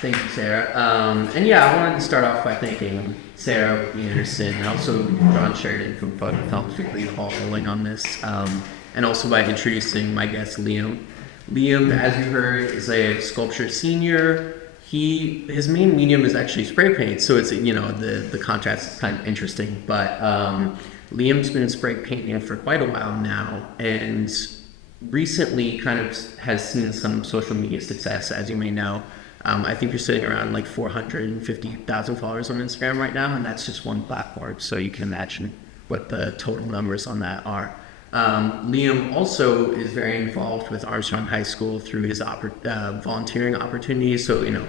Thank you, Sarah. And yeah, I wanted to start off by thanking Sarah Anderson and also John Sheridan from Film Weekly all filling on this, and also by introducing my guest Liam. Liam, as you heard, is a sculpture senior. His main medium is actually spray paint, so it's the contrast is kind of interesting. But Liam's been spray painting for quite a while now, and recently kind of has seen some social media success, as you may know. I think you're sitting around like 450,000 followers on Instagram right now, and that's just one platform. So you can imagine what the total numbers on that are. Liam also is very involved with Armstrong High School through his volunteering opportunities. So,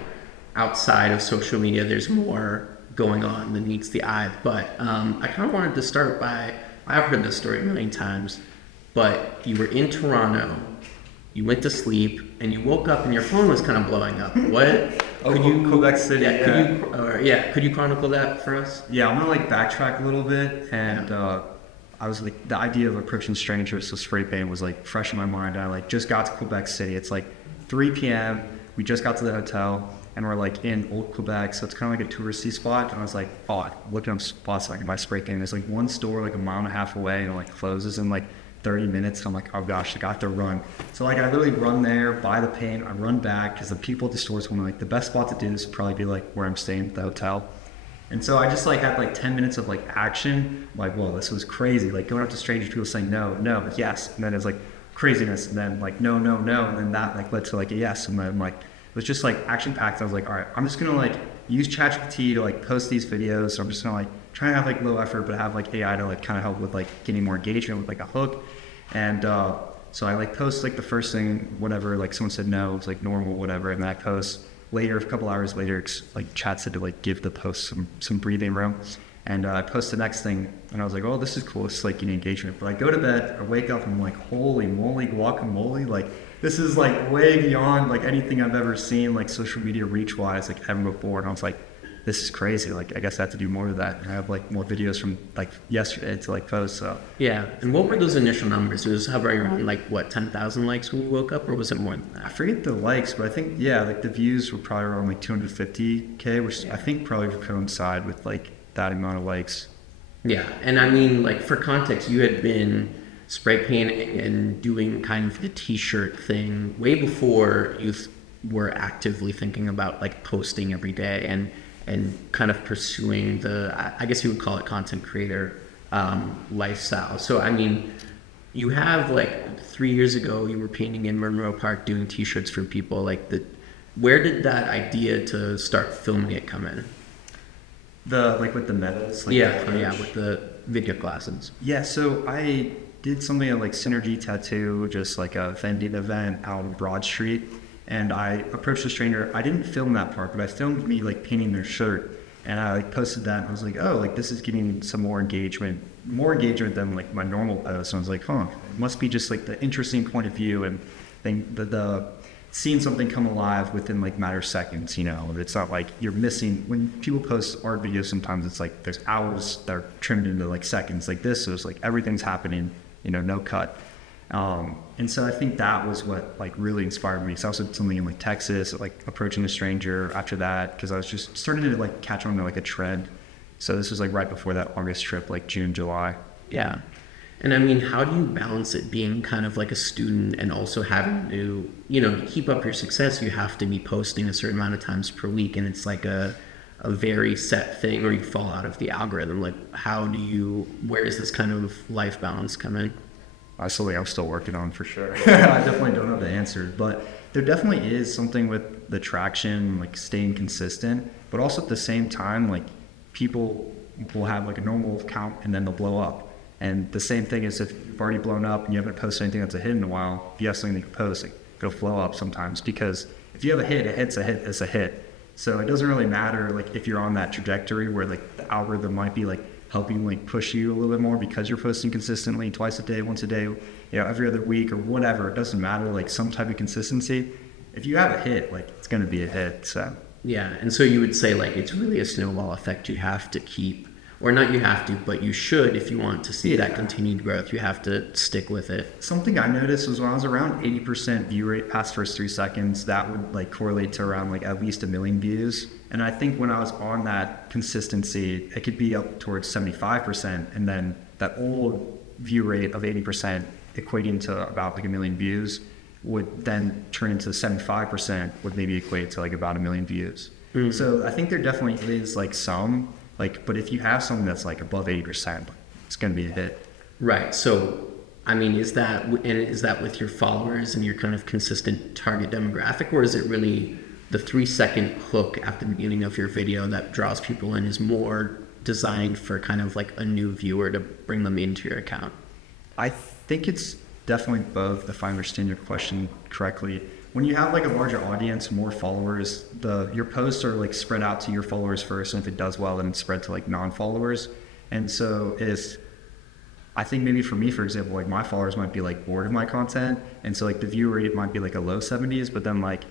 outside of social media, there's more going on than meets the eye. But I kind of wanted to start by, I've heard this story a million times, but you were in Toronto, you went to sleep, and you woke up and your phone was kind of blowing up. What? Quebec City. Could you chronicle that for us? Yeah, I'm gonna backtrack a little bit, and I was like, the idea of approaching strangers with spray paint was like fresh in my mind. I just got to Quebec City. It's like 3 p.m. We just got to the hotel, and we're like in Old Quebec, so it's kind of like a touristy spot. And I was like, looking up spots I can buy spray paint. There's like one store like a mile and a half away, and it like closes in like 30 minutes. I'm like, oh gosh, I got to run. So like I literally run there, buy the paint, I run back because the people at the stores told me like the best spot to do this would probably be like where I'm staying at the hotel. And so I just like had like 10 minutes of like action. I'm like, whoa, this was crazy. Like going up to strangers, people saying no, yes. And then it's like craziness. And then like, no. And then that like led to like a yes. And then I'm like, it was just like action packed. I was like, all right, I'm just going to like use ChatGPT to like post these videos. So I'm just going to like try and have like low effort, but have like AI to like kind of help with like getting more engagement with like a hook. And so I like post like the first thing, whatever, like someone said no, it's like normal, whatever. And that post later, a couple hours later, like chat said to like give the post some breathing room. And I post the next thing and I was like, oh, this is cool. It's like getting engagement. But I go to bed, I wake up and I'm like, holy moly, guacamole. Like this is like way beyond like anything I've ever seen, like social media reach wise, like ever before. And I was like, this is crazy. Like, I guess I have to do more of that. And I have like more videos from like yesterday to like post. So yeah. And what were those initial numbers? It was hovering around like what, 10,000 likes when you woke up, or was it more than that? I forget the likes, but I think like the views were probably around like 250K, which I think probably would coincide with like that amount of likes. Yeah. And I mean, like for context, you had been spray painting and doing kind of the t-shirt thing way before you were actively thinking about like posting every day and kind of pursuing I guess you would call it content creator lifestyle. So, I mean, you have like 3 years ago, you were painting in Monroe Park doing t-shirts for people. Where did that idea to start filming it come in? With the metas? With the video classes. Yeah, so I did something at like Synergy Tattoo, just like a vending event out on Broad Street. And I approached a stranger. I didn't film that part, but I filmed me like painting their shirt. And I like posted that and I was like, oh, like this is getting some more engagement than like my normal post. And I was like, it must be just like the interesting point of view and the seeing something come alive within like matter of seconds, It's not like you're missing, when people post art videos, sometimes it's like there's hours that are trimmed into like seconds like this. So it's like everything's happening, no cut. And so I think that was what like really inspired me. So I also did something in like Texas, like approaching a stranger after that, because I was just starting to like catch on to like a trend. So this was like right before that August trip, like June, July. Yeah. And I mean, how do you balance it being kind of like a student and also having to, to keep up your success, you have to be posting a certain amount of times per week, and it's like a very set thing, or you fall out of the algorithm. Like where does this kind of life balance come in? I'm still working on for sure. I definitely don't know the answer, but there definitely is something with the traction, like staying consistent, but also at the same time, like people will have like a normal account and then they'll blow up. And the same thing is if you've already blown up and you haven't posted anything that's a hit in a while, if you have something that you can post, it'll blow up sometimes, because if you have a hit, it's a hit. So it doesn't really matter like if you're on that trajectory where like the algorithm might be like helping like push you a little bit more because you're posting consistently twice a day, once a day, every other week or whatever. It doesn't matter, like some type of consistency. If you have a hit, like it's going to be a hit. So yeah. And so you would say like it's really a snowball effect. You have to keep or not you have to, but you should if you want to see that continued growth. You have to stick with it. Something I noticed was when I was around 80% view rate past first 3 seconds, that would like correlate to around like at least 1 million views. And I think when I was on that consistency, it could be up towards 75%, and then that old view rate of 80% equating to about like 1 million views would then turn into 75%, would maybe equate to like about 1 million views. So I think there definitely is like some, like, but if you have something that's like above 80%, it's going to be a hit. Right. So, I mean, is that with your followers and your kind of consistent target demographic, or is it really the 3-second hook at the beginning of your video that draws people in is more designed for kind of like a new viewer to bring them into your account? I think it's definitely both, if I understand your question correctly. When you have like a larger audience, more followers, your posts are like spread out to your followers first, and if it does well, then it's spread to like non-followers. And so I think maybe for me, for example, like my followers might be like bored of my content, and so like the view rate might be like a low 70s, but then like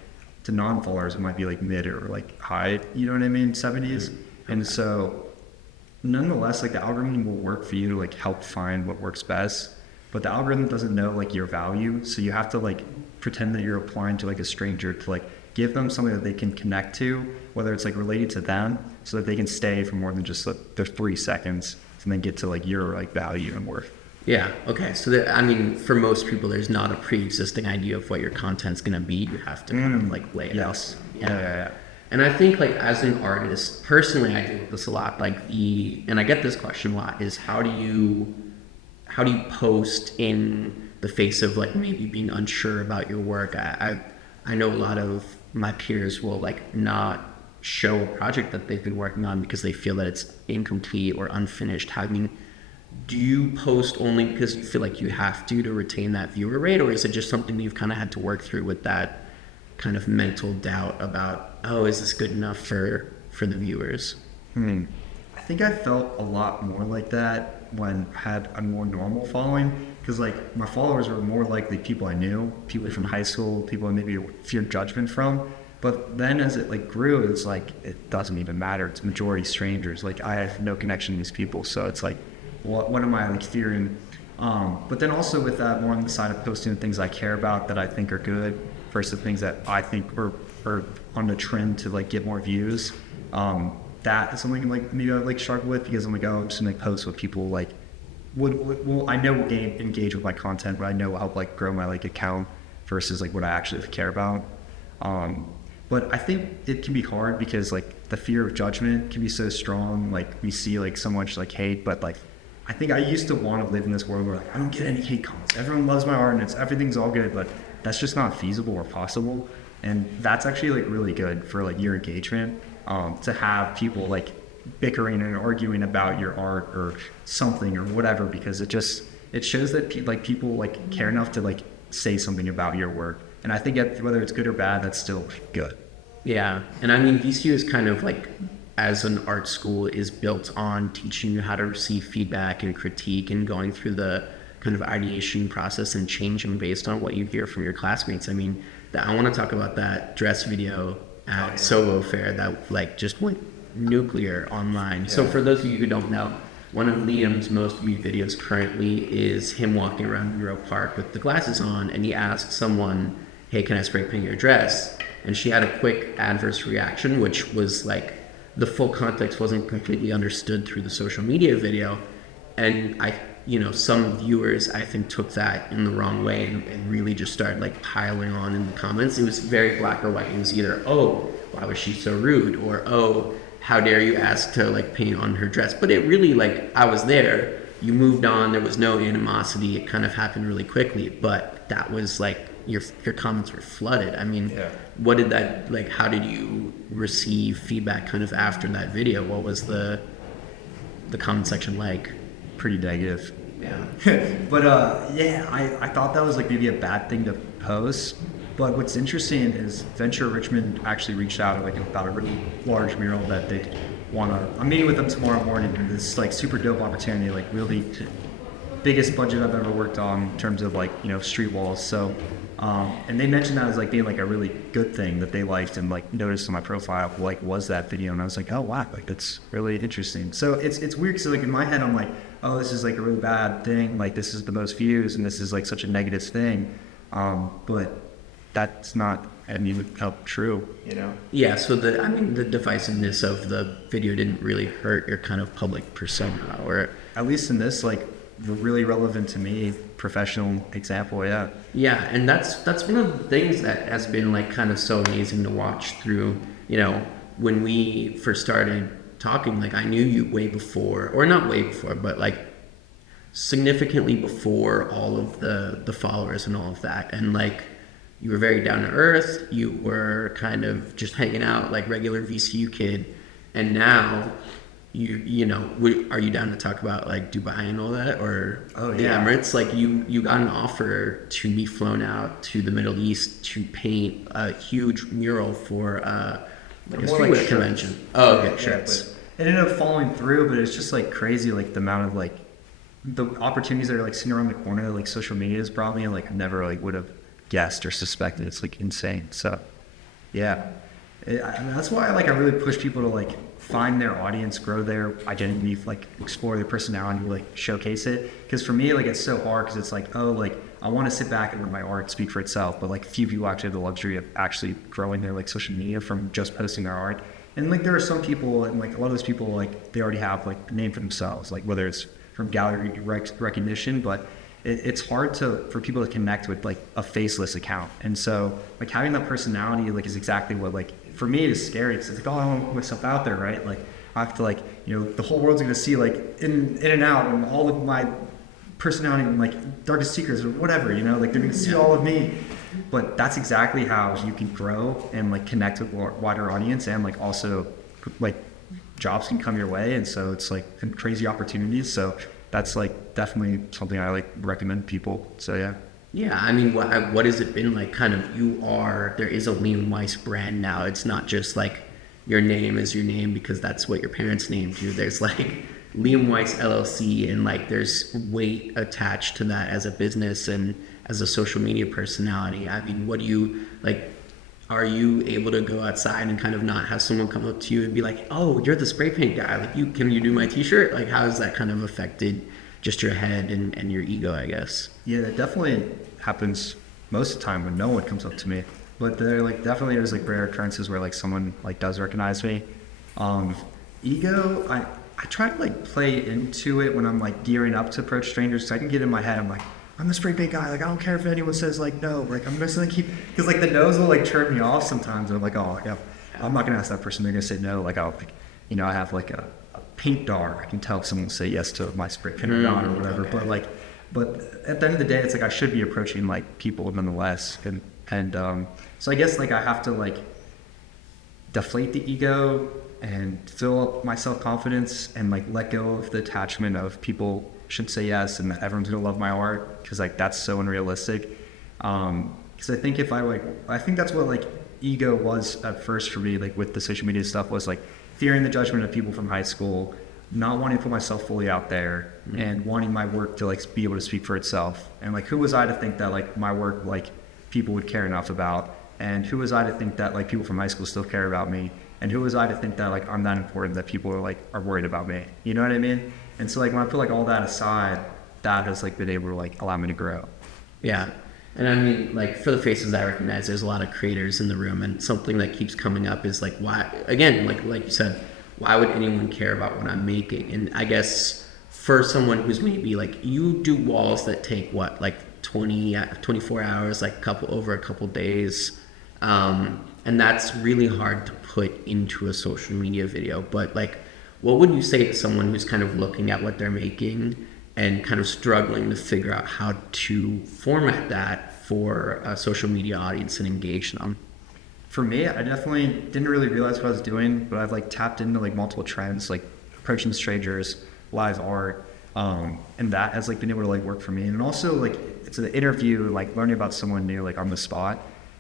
to non-followers it might be like mid or like high, you know what I mean, 70s. And so nonetheless, like the algorithm will work for you to like help find what works best, but the algorithm doesn't know like your value, so you have to like pretend that you're applying to like a stranger to like give them something that they can connect to, whether it's like related to them, so that they can stay for more than just like their 3 seconds and then get to like your like value and worth. Yeah. Okay. So I mean, for most people, there's not a pre-existing idea of what your content's gonna be. You have to kind of like lay it out. Yeah. And I think like as an artist, personally, I do this a lot. Like and I get this question a lot: is how do you post in the face of like maybe being unsure about your work? I know a lot of my peers will like not show a project that they've been working on because they feel that it's incomplete or unfinished. Do you post only because you feel like you have to retain that viewer rate, or is it just something that you've kind of had to work through with that kind of mental doubt about, oh, is this good enough for the viewers? I think I felt a lot more like that when I had a more normal following, because like my followers were more likely people I knew, people from high school, people I maybe feared judgment from. But then as it like grew, it's like it doesn't even matter. It's majority strangers. Like I have no connection to these people, so it's like, what am I like fearing? But then also with that, more on the side of posting the things I care about that I think are good versus the things that I think are on the trend to like get more views. That is something like maybe I like struggle with, because I'm like, oh, I'm just gonna like post what people like I know will engage with my content, but I know will help like grow my like account versus like what I actually care about. But I think it can be hard because like the fear of judgment can be so strong. Like we see like so much like hate, but like I think I used to want to live in this world where like I don't get any hate comments. Everyone loves my art and everything's all good, but that's just not feasible or possible. And that's actually like really good for like your engagement, to have people like bickering and arguing about your art or something or whatever, because it shows that people like care enough to like say something about your work. And I think whether it's good or bad, that's still good. Yeah. And I mean, VCU is kind of like, as an art school, is built on teaching you how to receive feedback and critique and going through the kind of ideation process and changing based on what you hear from your classmates. I mean, I want to talk about that dress video at Solo Fair that like just went nuclear online. Yeah. So for those of you who don't know, one of Liam's most viewed videos currently is him walking around Euro Park with the glasses on, and he asked someone, hey, can I spray paint your dress? And she had a quick adverse reaction, which was like, the full context wasn't completely understood through the social media video. And some viewers, I think, took that in the wrong way and really just started like piling on in the comments. It was very black or white. It was either, oh, why was she so rude? Or, oh, how dare you ask to like paint on her dress? But it really, like, I was there, you moved on, there was no animosity, it kind of happened really quickly. But that was like, your comments were flooded. I mean, What did that, like, how did you receive feedback kind of after that video? What was the comment section like? Pretty negative. Yeah. But I thought that was like maybe a bad thing to post. But what's interesting is Venture Richmond actually reached out like about a really large mural that they want to. I'm meeting with them tomorrow morning. And this like super dope opportunity, like really biggest budget I've ever worked on in terms of like street walls. So And they mentioned that as like being like a really good thing that they liked and like noticed on my profile, like was that video. And I was like, oh wow, like that's really interesting. So it's weird. So like in my head, I'm like, oh, this is like a really bad thing. Like this is the most views and this is like such a negative thing. But that's not any help true, you know? Yeah, so the divisiveness of the video didn't really hurt your kind of public persona, or At least in this, like really relevant to me, professional example, yeah. yeah, and that's one of the things that has been like kind of so amazing to watch through, when we first started talking, like I knew you way before, or not way before, but like significantly before all of the followers and all of that, and like you were very down to earth, you were kind of just hanging out like regular VCU kid, and now are you down to talk about like Dubai and all that, or the Emirates? Like you got an offer to be flown out to the Middle East to paint a huge mural for like a streetwear convention. Oh, okay, shirts. It ended up falling through, but it's just like crazy, like the amount of like the opportunities that are like sitting around the corner that like social media has brought me, like never like would have guessed or suspected. It's like insane. So yeah, that's why like I really push people to like find their audience, grow their identity, like explore their personality, like showcase it. Because for me, like it's so hard because it's like, oh, like I want to sit back and let my art speak for itself, but like few people actually have the luxury of actually growing their like social media from just posting their art. And like there are some people, and like a lot of those people, like they already have like a name for themselves, like whether it's from gallery recognition, but it's hard for people to connect with like a faceless account. And so like having that personality like is exactly what, like for me it is scary because it's like, oh, I want to put myself out there, right? Like I have to like, the whole world's going to see like in and out and all of my personality and like darkest secrets or whatever, like they're going to see all of me. But that's exactly how you can grow and like connect with a wider audience, and like also like jobs can come your way. And so it's like crazy opportunities. So that's like definitely something I like recommend people. So yeah. Yeah, I mean, what has it been like? Kind of, there is a Liam Wies brand now. It's not just like your name is your name because that's what your parents named you. There's like Liam Wies LLC, and like there's weight attached to that as a business and as a social media personality. I mean, what do you like? Are you able to go outside and kind of not have someone come up to you and be like, "Oh, you're the spray paint guy. Like, can you do my T-shirt?" Like, how has that kind of affected just your head and your ego, I guess? Yeah, that definitely happens most of the time when no one comes up to me. But there's like rare occurrences where like someone like does recognize me. Ego, I try to like play into it when I'm like gearing up to approach strangers. So I can get in my head, I'm like, I'm the spray paint guy. Like, I don't care if anyone says like no. Like, I'm just gonna keep, because like the no's will like turn me off sometimes. I'm like, oh yeah, I'm not gonna ask that person. They're gonna say no. Like, I'll like, I have like a paint dar. I can tell if someone will say yes to my spray paint or not or whatever. Okay. But at the end of the day, it's like I should be approaching like people nonetheless. And so I guess like I have to like deflate the ego and fill up my self-confidence and like let go of the attachment of people should say yes and that everyone's gonna love my art, because like that's so unrealistic. Because I think I think that's what like ego was at first for me, like with the social media stuff, was like fearing the judgment of people from high school, not wanting to put myself fully out there, and wanting my work to like be able to speak for itself. And like, who was I to think that like my work like people would care enough about? And who was I to think that like people from high school still care about me? And who was I to think that like I'm that important that people are worried about me? You know what I mean? And so like when I put like all that aside, that has like been able to like allow me to grow. Yeah. And I mean, like for the faces I recognize, there's a lot of creators in the room, and something that keeps coming up is like, why, again, like you said, why would anyone care about what I'm making? And I guess for someone who's maybe like, you do walls that take what, like 24 hours, like over a couple days. And that's really hard to put into a social media video. But like, what would you say to someone who's kind of looking at what they're making and kind of struggling to figure out how to format that for a social media audience and engage them? For me, I definitely didn't really realize what I was doing, but I've like tapped into like multiple trends, like approaching strangers, live art, and that has like been able to like work for me. And also like it's an interview, like learning about someone new, like on the spot.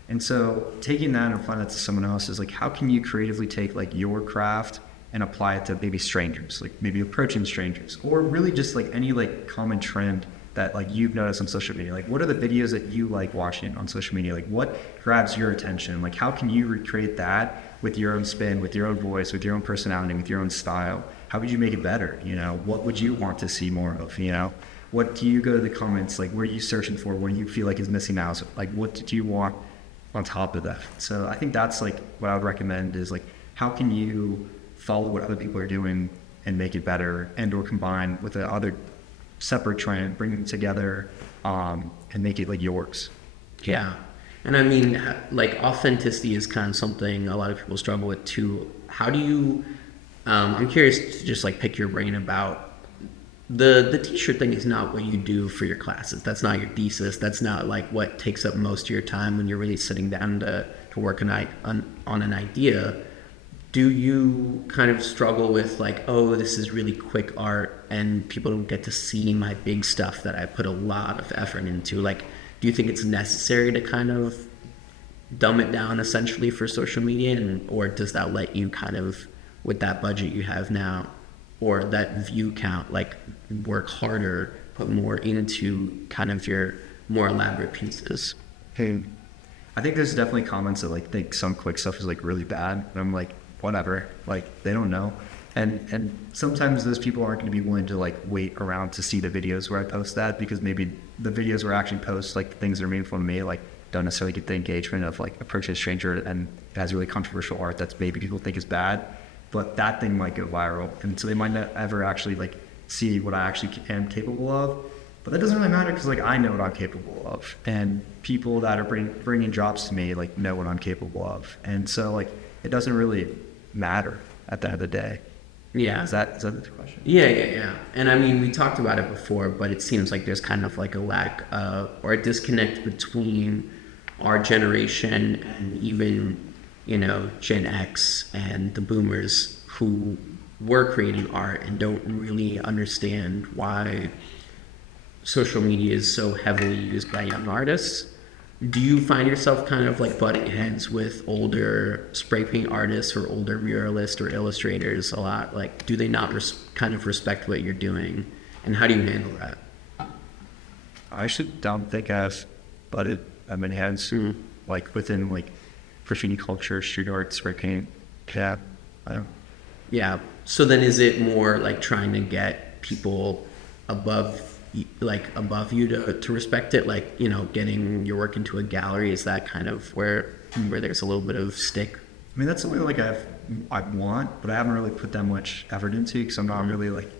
And so taking that and applying that to someone else is like, how can you creatively take like your craft and apply it to maybe strangers, like maybe approaching strangers, or really just like any like common trend that like you've noticed on social media? Like what are the videos that you like watching on social media? Like what grabs your attention? Like how can you recreate that with your own spin, with your own voice, with your own personality, with your own style? How would you make it better? You know, what would you want to see more of? You know, what do you go to the comments, like what are you searching for? What do you feel like is missing out? Like what do you want on top of that? So I think that's like what I would recommend is like how can you follow what other people are doing and make it better, and or combine with the other separate trend, bring them together, and make it like yours. Yeah. And I mean, like authenticity is kind of something a lot of people struggle with too. How do you, I'm curious to just like pick your brain about the t-shirt thing is not what you do for your classes. That's not your thesis. That's not like what takes up most of your time when you're really sitting down to work on an idea. Do you kind of struggle with like, oh, this is really quick art and people don't get to see my big stuff that I put a lot of effort into? Like, do you think it's necessary to kind of dumb it down essentially for social media, or does that let you kind of, with that budget you have now or that view count, like work harder, put more into kind of your more elaborate pieces? Hey, I think there's definitely comments that like think some quick stuff is like really bad, and I'm like, whatever, like they don't know. And sometimes those people aren't going to be willing to like wait around to see the videos where I post that, because maybe the videos where I actually post like things that are meaningful to me, like don't necessarily get the engagement of like Approach a Stranger, and it has really controversial art that's maybe people think is bad, but that thing might go viral, and so they might not ever actually like see what I actually am capable of. But that doesn't really matter, because like I know what I'm capable of, and people that are bringing drops to me like know what I'm capable of, and so like it doesn't really matter at the end of the day. Yeah. Is that the question? Yeah. And I mean, we talked about it before, but it seems like there's kind of like a lack of, or a disconnect between our generation and even, you know, Gen X and the boomers who were creating art and don't really understand why social media is so heavily used by young artists. Do you find yourself kind of like butting heads with older spray paint artists or older muralists or illustrators a lot? Like, do they not kind of respect what you're doing? And how do you handle that? I don't think I've butted many heads, like within like graffiti culture, street art, spray paint. Yeah, I don't. Yeah. So then is it more like trying to get people above you to respect it, like, you know, getting your work into a gallery? Is that kind of where there's a little bit of stick? I mean, that's something like I want, but I haven't really put that much effort into, because I'm not really like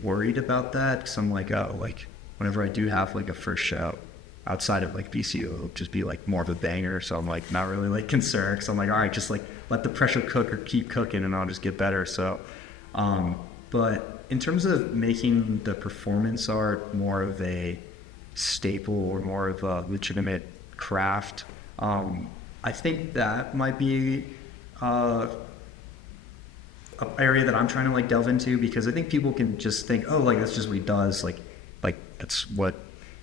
worried about that, because I'm like, oh, like whenever I do have like a first show outside of like BCO, it'll just be like more of a banger, so I'm like not really like concerned, because I'm like, all right, just like let the pressure cook or keep cooking and I'll just get better. So but in terms of making the performance art more of a staple or more of a legitimate craft, I think that might be an area that I'm trying to like delve into, because I think people can just think, oh, like that's just what he does, like that's what,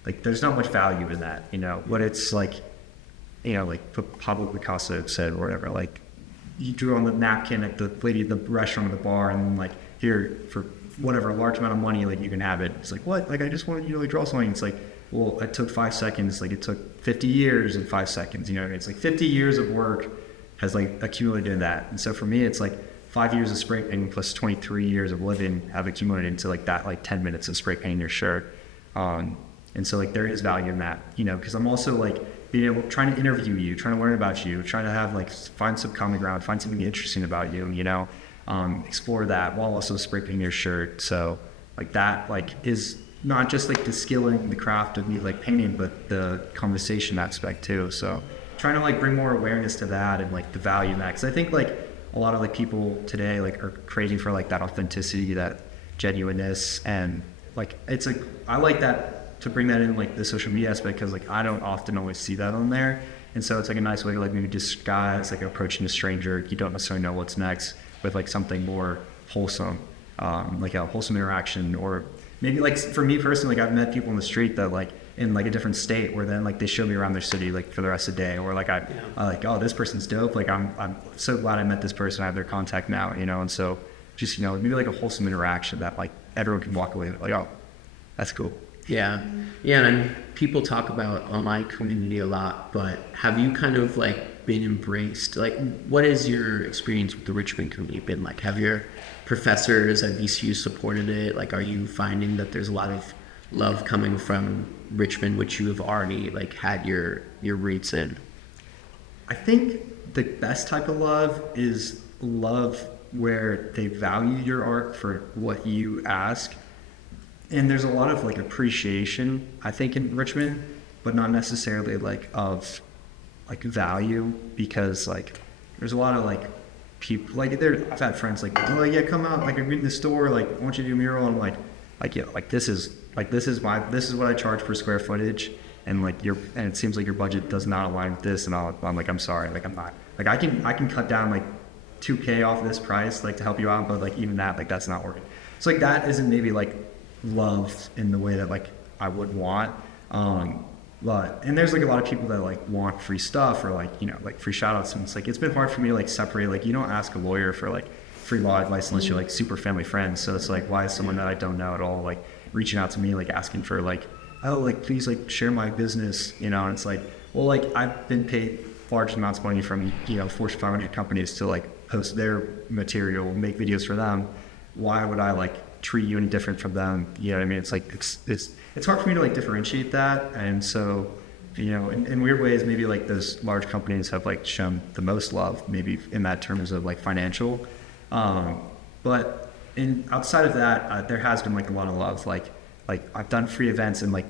like there's not much value in that, you know. But it's like, you know, like Pablo Picasso said or whatever, like you drew on the napkin at the lady at the restaurant or the bar, and like here for whatever, a large amount of money, like you can have it. It's like, what? Like I just wanted you to like draw something. It's like, well, it took 5 seconds. Like it took 50 years in 5 seconds. You know, it's like 50 years of work has like accumulated in that. And so for me, it's like 5 years of spray painting plus 23 years of living have accumulated into like that, like 10 minutes of spray painting your shirt. And so like there is value in that, you know, because I'm also like being able, trying to interview you, trying to learn about you, trying to have like find some common ground, find something interesting about you, you know. Explore that while also spray painting your shirt. So like that like is not just like the skill and the craft of me like painting, but the conversation aspect too. So trying to like bring more awareness to that and like the value in that, because I think like a lot of like people today like are craving for like that authenticity, that genuineness, and like it's like I like that, to bring that in like the social media aspect, because like I don't often always see that on there, and so it's like a nice way to like maybe disguise like approaching a stranger. You don't necessarily know what's next, with like something more wholesome, like a wholesome interaction. Or maybe like for me personally, like I've met people in the street that like in like a different state, where then like they show me around their city like for the rest of the day, or like I like, oh, this person's dope, like I'm so glad I met this person, I have their contact now, you know. And so just, you know, maybe like a wholesome interaction that like everyone can walk away with, like, oh, that's cool. Yeah, yeah, and people talk about online community a lot, but have you kind of like been embraced? Like, what is your experience with the Richmond community been like? Have your professors at VCU supported it? Like, are you finding that there's a lot of love coming from Richmond, which you have already like had your roots in? I think the best type of love is love where they value your art for what you ask. And there's a lot of like appreciation, I think, in Richmond, but not necessarily like of like value, because like there's a lot of like people like there. I've had friends like, oh yeah, come out, like I'm in the store, like I want you to do a mural. And I'm like yeah, like this is what I charge per square footage, and like and it seems like your budget does not align with this, and I'm like, I'm sorry, like I'm not, like I can cut down like 2K off this price like to help you out, but like even that, like that's not working. So like that isn't maybe like love in the way that like I would want. But and there's like a lot of people that like want free stuff or like, you know, like free shout outs, and it's like it's been hard for me to like separate, like you don't ask a lawyer for like free law advice unless you're like super family friends. So it's like, why is someone that I don't know at all like reaching out to me like asking for like, oh like please like share my business, you know? And it's like, well like I've been paid large amounts of money from, you know, Fortune 500 companies to like post their material, make videos for them. Why would I like treat you any different from them? You know what I mean? It's like it's hard for me to like differentiate that. And so, you know, in weird ways, maybe like those large companies have like shown the most love, maybe in that terms of like financial. But outside of that, there has been like a lot of love. Like I've done free events and like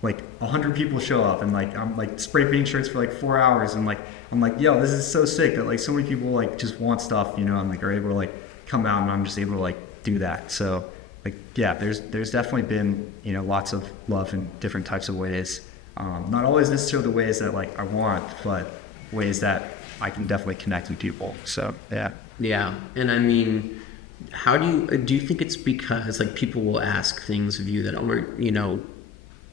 100 people show up, and like I'm like spray painting shirts for like 4 hours, and like I'm like, yo, this is so sick that like so many people like just want stuff, you know, and like are able to like come out, and I'm just able to like do that. So like yeah, there's definitely been, you know, lots of love in different types of ways. Not always necessarily the ways that like I want, but ways that I can definitely connect with people. So yeah. Yeah, and I mean, how do you think it's because like people will ask things of you that aren't, you know,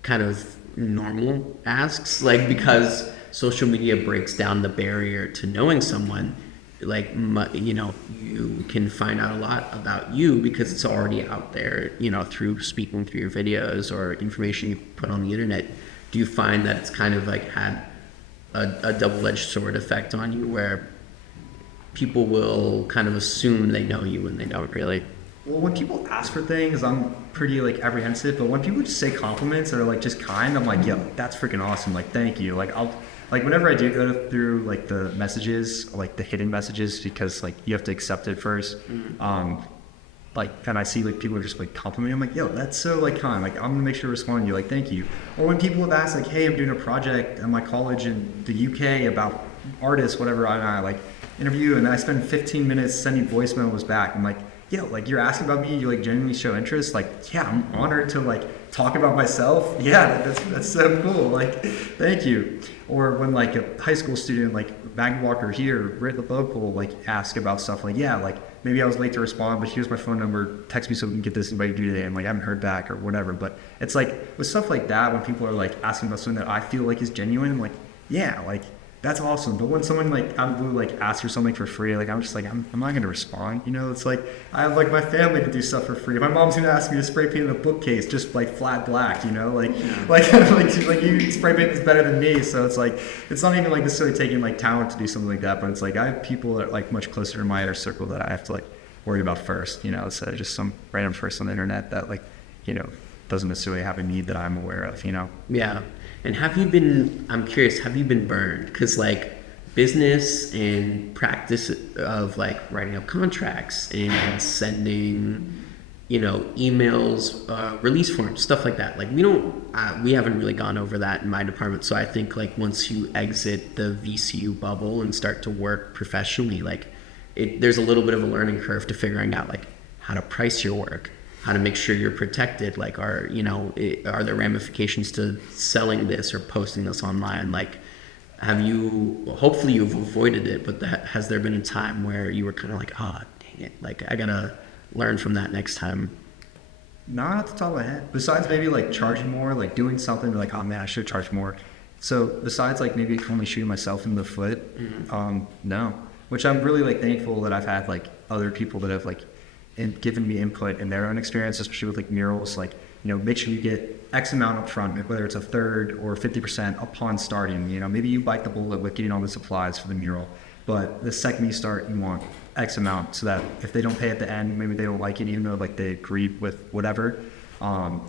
kind of normal asks, like because social media breaks down the barrier to knowing someone, like you know, you can find out a lot about you because it's already out there, you know, through speaking through your videos or information you put on the internet. Do you find that it's kind of like had a double-edged sword effect on you where people will kind of assume they know you when they don't really? Well, when people ask for things, I'm pretty like apprehensive. But when people just say compliments that are like just kind, I'm like, yo, that's freaking awesome. Like, thank you. Like, I'll like whenever I do go through like the messages, like the hidden messages, because like you have to accept it first. Like, and I see like people are just like complimenting. I'm like, yo, that's so like kind. Like, I'm gonna make sure to respond to you. Like, thank you. Or when people have asked like, hey, I'm doing a project at my college in the UK about artists, whatever, and I like interview, and then I spend 15 minutes sending voice memos back. I'm like, yo, like you're asking about me, you like genuinely show interest. Like, yeah, I'm honored to like talk about myself. Yeah, that's so cool. Like, thank you. Or when like a high school student, like Maggie Walker here, Rit the local, like ask about stuff. Like, yeah, like maybe I was late to respond, but here's my phone number. Text me so we can get this invite to do today. And like I haven't heard back or whatever. But it's like with stuff like that, when people are like asking about something that I feel like is genuine, I'm like, yeah, like that's awesome. But when someone like out of the blue like asks for something for free, like I'm just like I'm not gonna respond. You know, it's like I have like my family to do stuff for free. My mom's gonna ask me to spray paint a bookcase just like flat black. You know, like like you spray paint is better than me. So it's like it's not even like necessarily taking like talent to do something like that. But it's like I have people that are like much closer to my inner circle that I have to like worry about first. You know, instead of just some random person on the internet that like, you know, doesn't necessarily have a need that I'm aware of. You know. Yeah. And I'm curious, have you been burned? Because like business and practice of like writing up contracts and sending, you know, emails, release forms, stuff like that. Like we haven't really gone over that in my department. So I think like once you exit the VCU bubble and start to work professionally, like there's a little bit of a learning curve to figuring out like how to price your work, how to make sure you're protected. Like, are there ramifications to selling this or posting this online? Like, hopefully you've avoided it, but has there been a time where you were kind of like, oh, dang it, like I gotta learn from that next time? Not off the top of my head. Besides maybe like charging more, like doing something like, oh man, I should charge more. So besides like maybe only shooting myself in the foot, no. Which I'm really like thankful that I've had like other people that have like and given me input in their own experience, especially with like murals. Like, you know, make sure you get X amount up front, whether it's a third or 50% upon starting. You know, maybe you bite the bullet with getting all the supplies for the mural, but the second you start, you want X amount, so that if they don't pay at the end, maybe they don't like it, even though like they agreed with whatever,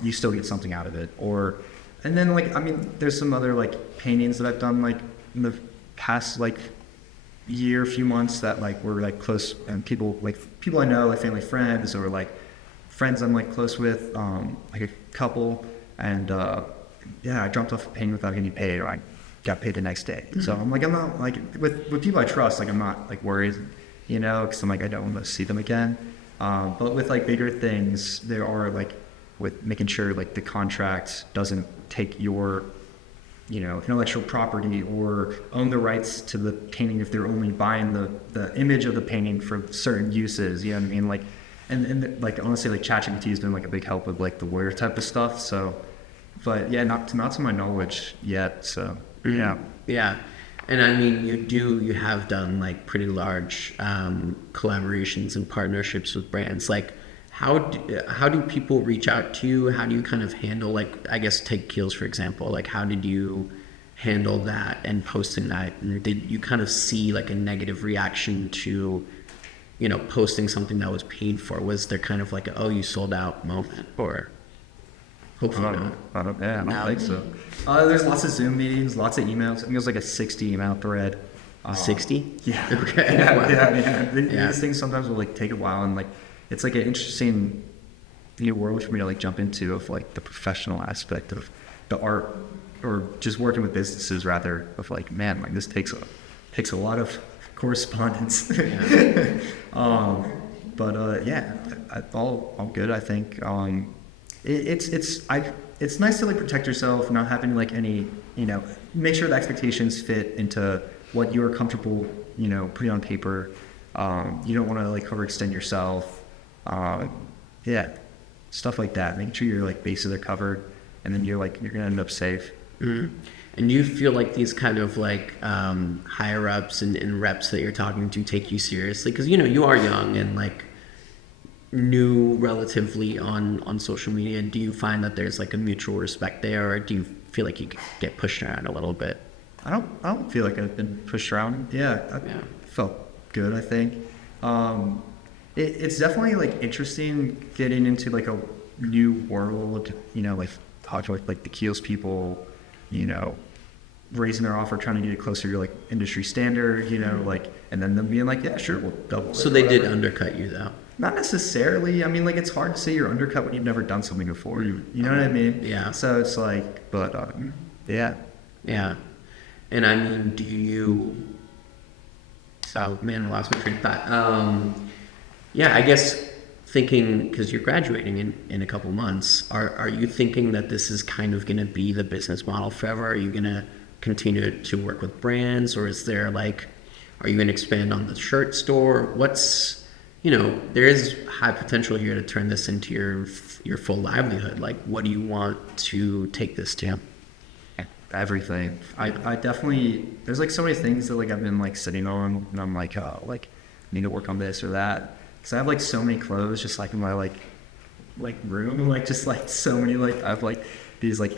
you still get something out of it. Or, and then like, I mean, there's some other like paintings that I've done like in the past like year, few months that like were like close, and people I know, like family friends, or like friends I'm like close with, like a couple, and yeah, I dropped off a painting without getting paid, or I got paid the next day. Mm-hmm. So I'm like, I'm not like with people I trust, like I'm not like worried, you know, because I'm like, I don't want to see them again. But with like bigger things, there are like with making sure like the contract doesn't take your, you know, intellectual property or own the rights to the painting if they're only buying the image of the painting for certain uses. You know what I mean? Like, and like honestly, like ChatGPT has been like a big help with like the lawyer type of stuff. So, but yeah, not to my knowledge yet. So yeah, yeah. And I mean, you have done like pretty large collaborations and partnerships with brands. Like, how do people reach out to you? How do you kind of handle, like, I guess take Keels for example. Like, how did you handle that and posting that? And did you kind of see like a negative reaction to, you know, posting something that was paid for? Was there kind of like a, oh, you sold out moment, or hopefully not? I don't think so. There's lots of Zoom meetings, lots of emails. I think it was like a 60 email thread. 60? Yeah. Okay. Yeah, wow. yeah. These things sometimes will like take a while, and like it's like an interesting new world for me to like jump into, of like the professional aspect of the art, or just working with businesses rather, of like, man, like this takes a lot of correspondence. Yeah. But yeah, all good, I think. It's nice to like protect yourself, not having like any, you know, make sure the expectations fit into what you're comfortable, you know, putting on paper. You don't want to like overextend yourself. Yeah, stuff like that. Making sure your like bases are covered, and then you're gonna end up safe. Mm-hmm. And do you feel like these kind of like higher ups and reps that you're talking to take you seriously? Because, you know, you are young and like new relatively on social media. Do you find that there's like a mutual respect there, or do you feel like you get pushed around a little bit? I don't feel like I've been pushed around. Yeah, I felt good, I think. It's definitely like interesting getting into like a new world, you know, like talking with like the Keels people, you know, raising their offer, trying to get it closer to like industry standard, you know, like, and then them being like, yeah, sure, we'll double. So they did undercut you though? Not necessarily. I mean, like, it's hard to say you're undercut when you've never done something before. You know what I mean? Yeah. So it's like, but yeah. Yeah. And I mean, do you? So man, I lost my train of thought. Yeah, I guess thinking, because you're graduating in a couple months, are you thinking that this is kind of going to be the business model forever? Are you going to continue to work with brands, or is there like, are you going to expand on the shirt store? What's, you know, there is high potential here to turn this into your full livelihood. Like, what do you want to take this to? Everything. I definitely, there's like so many things that like I've been like sitting on, and I'm like, oh, like I need to work on this or that. Cause I have like so many clothes just like in my like room, like just like so many, like I have like these like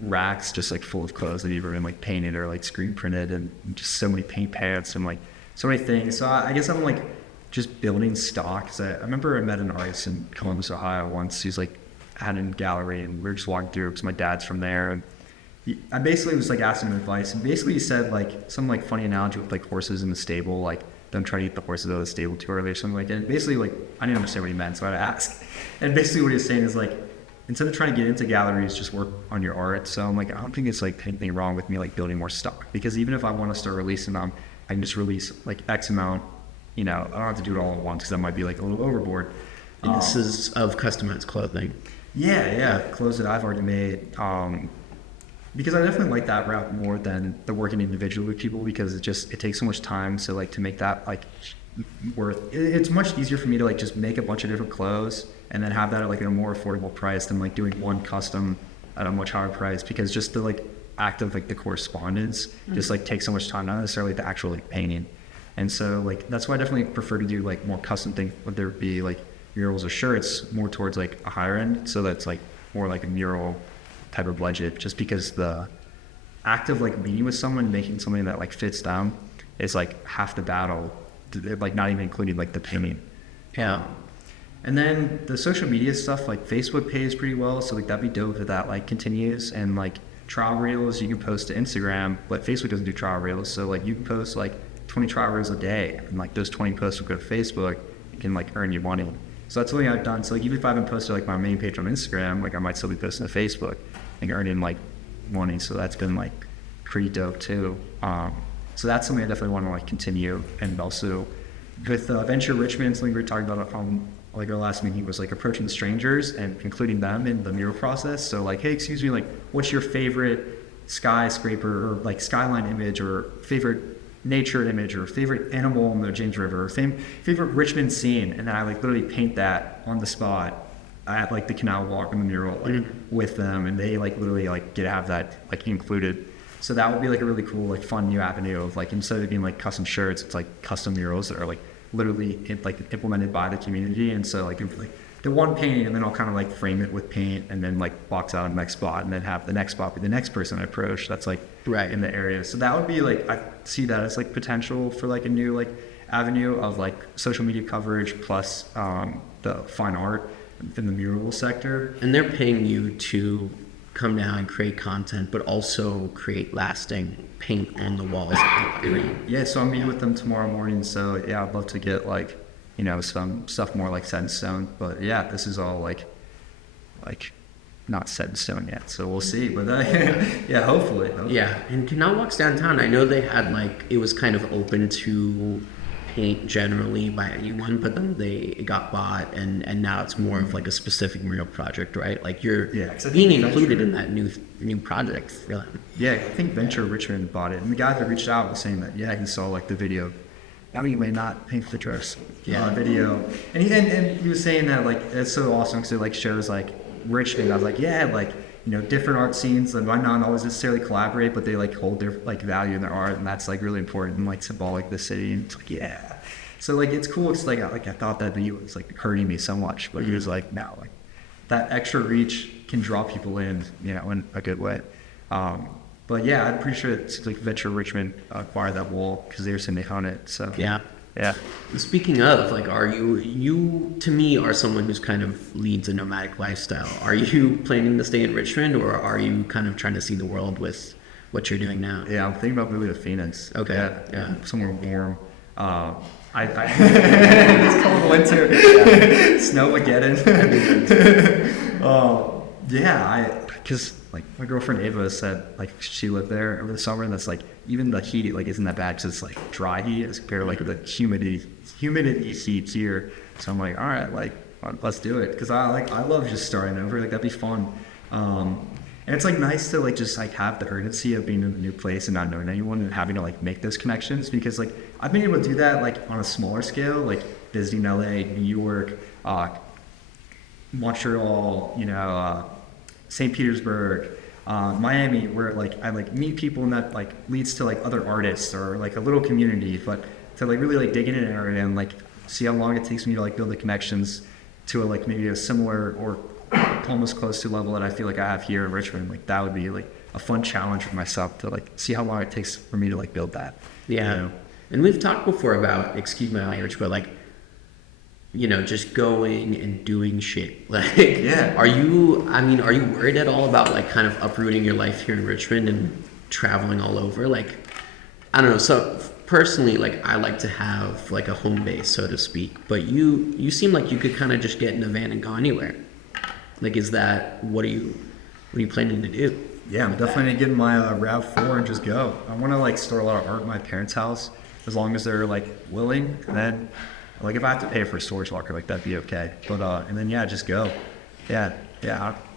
racks just like full of clothes that have either been like painted or like screen printed, and just so many paint pads and like so many things. So I guess I'm like just building stock. Cause I remember I met an artist in Columbus, Ohio once. He's like had a gallery, and we were just walking through because my dad's from there. And I basically was like asking him advice, and basically he said like some like funny analogy with like horses in the stable, like don't try to get the horses out of the stable too early or something like that. And basically like I didn't understand what he meant, so I had to ask. And basically what he was saying is like, instead of trying to get into galleries, just work on your art. So I'm like, I don't think it's like anything wrong with me like building more stock, because even if I want to start releasing them, I can just release like X amount. You know, I don't have to do it all at once because that might be like a little overboard. And this is of customized clothing. Yeah, clothes that I've already made. Because I definitely like that route more than the working individually with people, because it takes so much time. So like to make that like it's much easier for me to like just make a bunch of different clothes and then have that at like a more affordable price than like doing one custom at a much higher price, because just the like act of like the correspondence just like takes so much time, not necessarily the actual like painting. And so like that's why I definitely prefer to do like more custom things, whether it be like murals or shirts, more towards like a higher end, so that's like more like a mural type of budget, just because the act of like meeting with someone, making something that like fits them is like half the battle, like not even including like the payment. Yeah. And then the social media stuff, like Facebook pays pretty well, so like that'd be dope if that like continues. And like trial reels you can post to Instagram, but Facebook doesn't do trial reels, so like you can post like 20 trial reels a day, and like those 20 posts will go to Facebook. You can like earn your money. So that's something I've done. So like even if I haven't posted like my main page on Instagram, like I might still be posting to Facebook and earning like money. So that's been like pretty dope too. So that's something I definitely want to like continue. And also with Venture Richmond, something we were talking about like our last meeting was like approaching strangers and including them in the mural process. So like, hey, excuse me, like what's your favorite skyscraper or like skyline image, or favorite nature image, or favorite animal in the James River, or favorite Richmond scene? And then I like literally paint that on the spot at like the canal walk in the mural like with them, and they like literally like get to have that like included. So that would be like a really cool like fun new avenue of like, instead of being like custom shirts, it's like custom murals that are like literally like implemented by the community. And so like the one painting, and then I'll kind of like frame it with paint, and then like box out a next spot, and then have the next spot be the next person I approach that's like Right. in the area. So that would be like, I see that as like potential for like a new like avenue of like social media coverage plus the fine art in the mural sector. And they're paying you to come down and create content, but also create lasting paint on the walls. Yeah, so I'm meeting with them tomorrow morning. So yeah, I'd love to get like, you know, some stuff more like set in stone. But yeah, this is all like not set in stone yet. So we'll see. But yeah, hopefully. Yeah, and Canal Walks downtown, I know they had like, it was kind of open to paint generally by anyone, but then it got bought, and now it's more of like a specific mural project, right? Like you're being included in that new project for them. Yeah, I think Venture Richmond bought it, and the guy that reached out was saying that he saw like the video. I mean, you may not paint the dress. Video, and he was saying that like it's so awesome because it like shows like Richmond. I was like, yeah, like, you know, different art scenes that might not always necessarily collaborate, but they like hold their like value in their art, and that's like really important and like symbolic to the city. And it's like, yeah, so like it's cool. It's like I thought that video was like hurting me so much, but he was like, no, like that extra reach can draw people in, you know, in a good way. But yeah, I'm pretty sure it's like Venture Richmond acquired that wall because they were saying they own it. So Yeah. yeah. Speaking of, like, are you to me are someone who's kind of leads a nomadic lifestyle. Are you planning to stay in Richmond, or are you kind of trying to see the world with what you're doing now? Yeah, I'm thinking about moving to Phoenix. Okay. Yeah. Somewhere warm. It's cold winter. Snowmageddon. Because like my girlfriend Ava said, like she lived there over the summer, and that's like even the heat like isn't that bad because it's like dry heat as compared to like the humidity heat here. So I'm like, all right, like let's do it, because I love just starting over. Like that'd be fun. And it's like nice to like just like have the urgency of being in a new place and not knowing anyone and having to like make those connections, because like I've been able to do that like on a smaller scale, like visiting LA, New York, Montreal, you know, St. Petersburg, Miami, where like I like meet people, and that like leads to like other artists or like a little community. But to like really like dig in an area and like see how long it takes me to like build the connections to a like maybe a similar or almost close to level that I feel like I have here in Richmond, like that would be like a fun challenge for myself to like see how long it takes for me to like build that. Yeah. You know? And we've talked before about, excuse my language, but like, you know, just going and doing shit. Like, Yeah. Are you worried at all about like kind of uprooting your life here in Richmond and traveling all over? Like, I don't know. So personally, like I like to have like a home base, so to speak, but you seem like you could kind of just get in a van and go anywhere. Like, what are you planning to do? Yeah, I'm definitely gonna get in my RAV4 and just go. I want to like store a lot of art in my parents' house, as long as they're like willing. And then, like, if I have to pay for a storage locker, like that'd be okay. But and then just go. Yeah.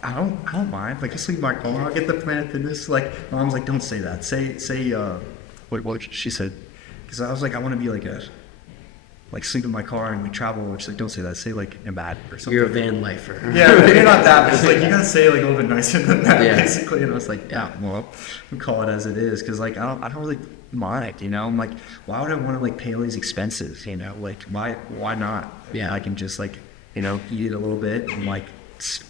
I don't mind. Like, just leave my car. I'll get the Planet Fitness. Like, my mom's like, don't say that. Say what she said, because I was like, I want to be like sleep in my car and we travel. And she's like, don't say that. Say like Imad or something. You're a van lifer. Yeah, maybe not that, but it's like you gotta say like a little bit nicer than that, Yeah. basically. And I was like, yeah, well, we call it as it is, because like I don't really mind, you know. I'm like, why would I want to like pay all these expenses, you know? Like why not? Yeah. I can just like, you know, eat it a little bit and like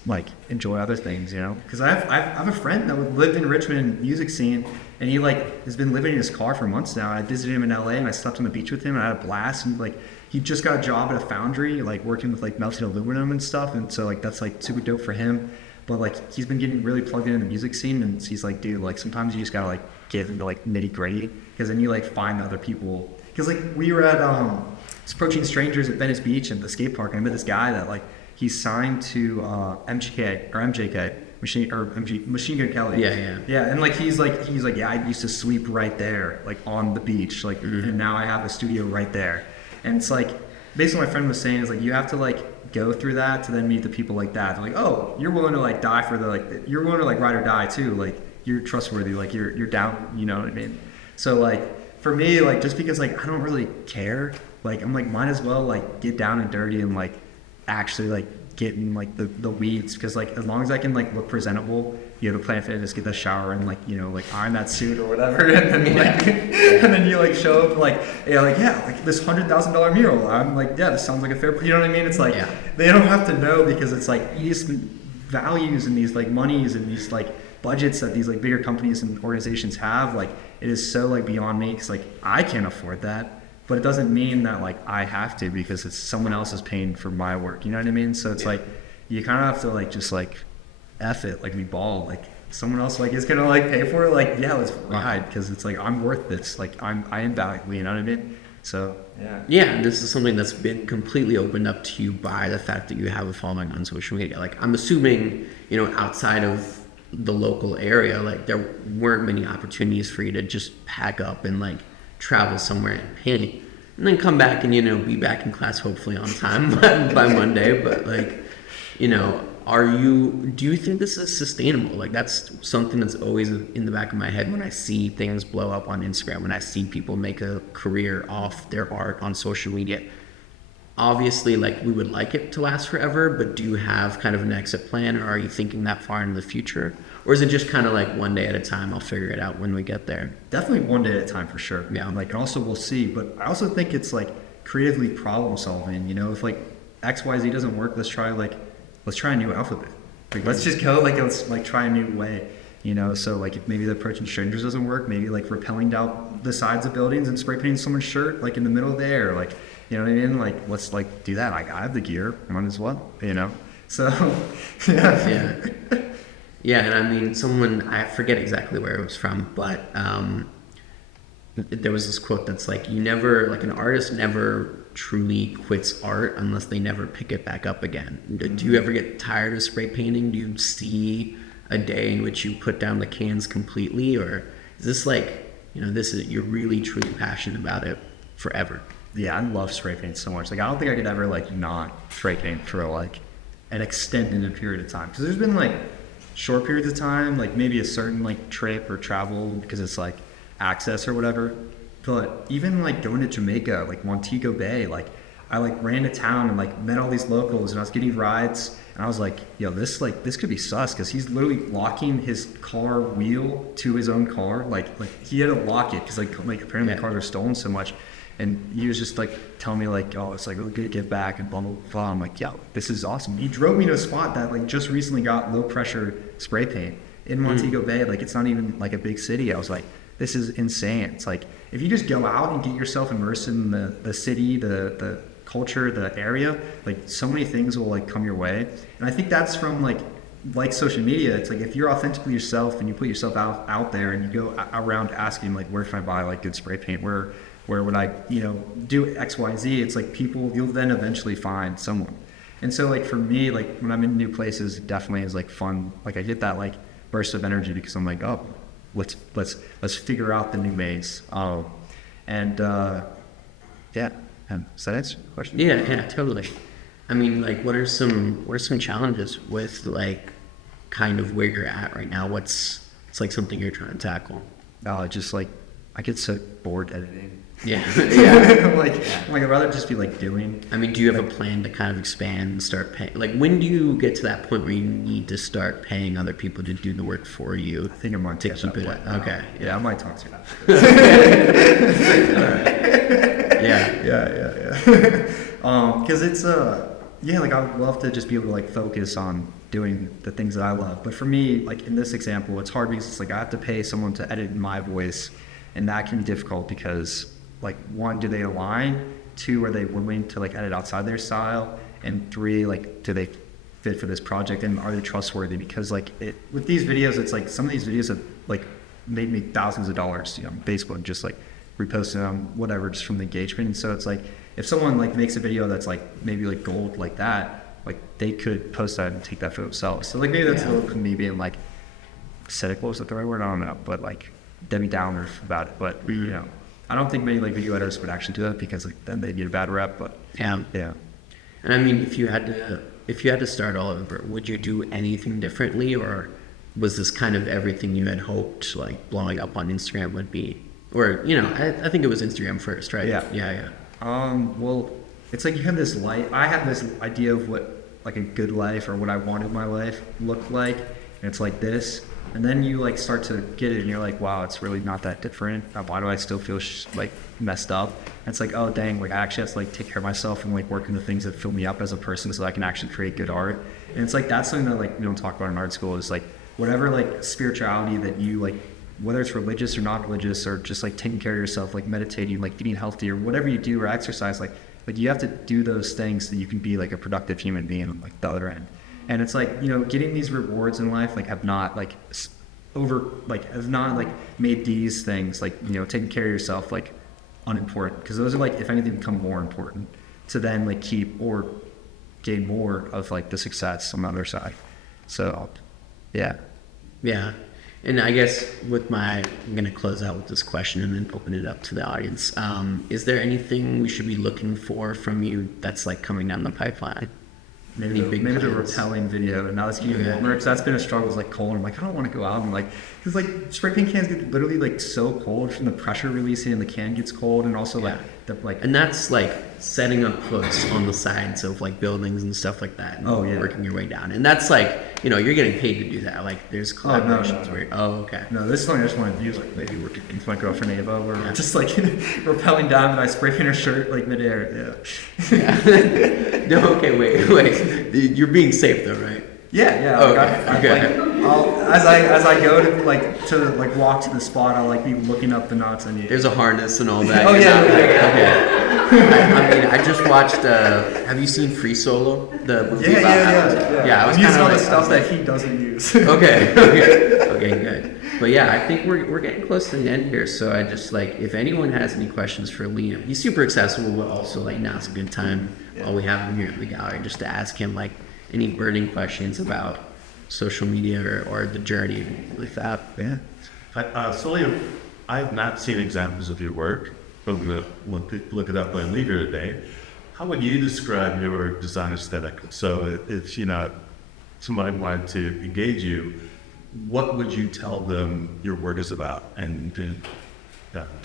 like enjoy other things, you know. Because I have a friend that lived in Richmond music scene, and he like has been living in his car for months now. I visited him in LA, and I slept on the beach with him, and I had a blast. And like he just got a job at a foundry, like working with like melted aluminum and stuff, and so like that's like super dope for him. But like he's been getting really plugged into the music scene, and he's like, dude, like sometimes you just gotta like get into like nitty gritty, because then you like find other people. Because like we were at approaching strangers at Venice Beach at the skate park, and I met this guy that like he's signed to MJK Machine Gun Kelly. Yeah, and like he's like yeah, I used to sleep right there, like on the beach, like and now I have a studio right there. And it's like basically what my friend was saying is like you have to like go through that to then meet the people like that. They're like, oh, you're willing to like die for the like you're willing to like ride or die too, like you're trustworthy, like you're down, you know what I mean? So like for me, like just because like I don't really care, like I'm like might as well like get down and dirty and like actually like get in like the weeds, because like as long as I can like look presentable, you know, to Planet Fitness, get the shower and like, you know, like iron that suit or whatever, and then like and then you like show up like like this $100,000 mural, I'm like, yeah, this sounds like a fair, you know what I mean? It's like they don't have to know, because it's like these values and these like monies and these like budgets that these like bigger companies and organizations have, like it is so like beyond me, because like I can't afford that. But it doesn't mean that like I have to, because it's someone else is paying for my work. You know what I mean? So it's like you kind of have to like just like F it, like we ball, like someone else like is gonna like pay for it. Like yeah, let's ride, because it's like I'm worth this. Like I am valuable. You know what I mean? So yeah. This is something that's been completely opened up to you by the fact that you have a following on social media. Like I'm assuming, you know, outside of the local area, like there weren't many opportunities for you to just pack up and like travel somewhere and paint, and then come back and, you know, be back in class hopefully on time by Monday. But like, you know, do you think this is sustainable? Like that's something that's always in the back of my head when I see things blow up on Instagram, when I see people make a career off their art on social media. Obviously, like we would like it to last forever, but do you have kind of an exit plan, or are you thinking that far into the future? Or is it just kind of like one day at a time, I'll figure it out when we get there? Definitely one day at a time for sure. Yeah. Like, and also we'll see. But I also think it's like creatively problem solving, you know, if like XYZ doesn't work, let's try a new alphabet. Like let's just go, like let's like try a new way, you know. So like if maybe the approaching strangers doesn't work, maybe like rappelling down the sides of buildings and spray painting someone's shirt like in the middle of the air, like, you know what I mean? Like let's like do that. Like I have the gear, I might as well, you know. So yeah. Yeah, and I mean, I forget exactly where it was from, but there was this quote that's like, an artist never truly quits art unless they never pick it back up again. Do you ever get tired of spray painting? Do you see a day in which you put down the cans completely? Or is this like, you know, you're really truly passionate about it forever? Yeah, I love spray paint so much. Like I don't think I could ever like not spray paint for like an extended period of time. Because there's been like short periods of time, like maybe a certain like trip or travel because it's like access or whatever. But even like going to Jamaica, like Montego Bay, like I like ran to town and like met all these locals, and I was getting rides, and I was like, yo, this could be sus, because he's literally locking his car wheel to his own car. Like he had to lock it because like apparently the cars are stolen so much. And he was just like telling me like, oh, it's like we'll get back and blah blah blah. I'm like, yo, this is awesome. He drove me to a spot that like just recently got low pressure spray paint in Montego Bay. Like it's not even like a big city. I was like, this is insane. It's like if you just go out and get yourself immersed in the city, the culture, the area, like so many things will like come your way. And I think that's from like social media. It's like if you're authentically yourself and you put yourself out there and you go around asking like, where can I buy like good spray paint? Where would I, you know, do XYZ? It's like you'll then eventually find someone. And so like for me, like when I'm in new places, it definitely is like fun. Like I get that like burst of energy because I'm like, oh, let's figure out the new maze. Yeah. Does that answer the question? Yeah, totally. I mean, like, what are some challenges with like kind of where you're at right now? It's like something you're trying to tackle? Just like I get so bored editing. Yeah. I'd rather just be like doing. I mean, do you have a plan to kind of expand and start paying? Like, when do you get to that point where you need to start paying other people to do the work for you? I think I'm on to keep it. Okay. Yeah, I might talk to you All right. Yeah. Because it's yeah, like I would love to just be able to like focus on doing the things that I love. But for me, like in this example, it's hard because it's like I have to pay someone to edit my voice, and that can be difficult because like one, do they align? Two, are they willing to like edit outside their style? And three, like do they fit for this project, and are they trustworthy? Because like with these videos, it's like some of these videos have like made me thousands of dollars, on Facebook, just like reposting them, whatever, just from the engagement. And so it's like if someone like makes a video that's like maybe like gold like that, like they could post that and take that for themselves. So like maybe that's a little bit me being like cynical, is that the right word? I don't know, but like Debbie Downer about it. But I don't think many like video editors would actually do that because like then they'd get a bad rep. But yeah. And I mean, if you had to start all over, would you do anything differently, or was this kind of everything you had hoped like blowing up on Instagram would be? Or I think it was Instagram first, right? Yeah. Well, it's like you have this life. I have this idea of what like a good life or what I wanted my life looked like, and it's like this. And then you like start to get it, and you're like, wow, it's really not that different. Why do I still feel like messed up? And it's like, oh dang, like I actually have to like take care of myself and like work on the things that fill me up as a person, so that I can actually create good art. And it's like that's something that like we don't talk about in art school, is like whatever like spirituality that you like, whether it's religious or not religious, or just like taking care of yourself, like meditating, like eating healthy, or whatever you do, or exercise, like you have to do those things so you can be like a productive human being on like the other end. And it's like, getting these rewards in life like have not like have not like made these things like, taking care of yourself like unimportant, because those are like, if anything, become more important to then like keep or gain more of like the success on the other side. So yeah. And I guess I'm going to close out with this question and then open it up to the audience. Is there anything we should be looking for from you that's like coming down the pipeline? Maybe the repelling video, and now it's getting warmer, because that's been a struggle. It's like cold. I'm like, I don't want to go out. I'm like, because like spray paint cans get literally like so cold from the pressure releasing, and the can gets cold, and also like and that's like setting up quotes on the sides of like buildings and stuff like that, and working your way down. And that's like, you're getting paid to do that. Like there's collaborations where okay. No, this is something I just want to use, like maybe working with my girlfriend Ava, where we're just like rappelling down, and I spray paint her shirt like midair. No, okay, wait. You're being safe though, right? Yeah. Okay. As I go to walk to the spot, I'll like be looking up the knots on you. There's a harness and all that. Okay. I just watched. Have you seen Free Solo? The movie Yeah. I was using all the stuff that he doesn't use. Okay, good. But yeah, I think we're getting close to the end here. So I just like, if anyone has any questions for Liam, he's super accessible, but also like now's a good time while we have him here in the gallery just to ask him like any burning questions about social media or the journey with that. Yeah. So Liam, I have not seen examples of your work, but I'm going to look it up when I leave here today. How would you describe your design aesthetic? So if somebody wanted to engage you, what would you tell them your work is about, and to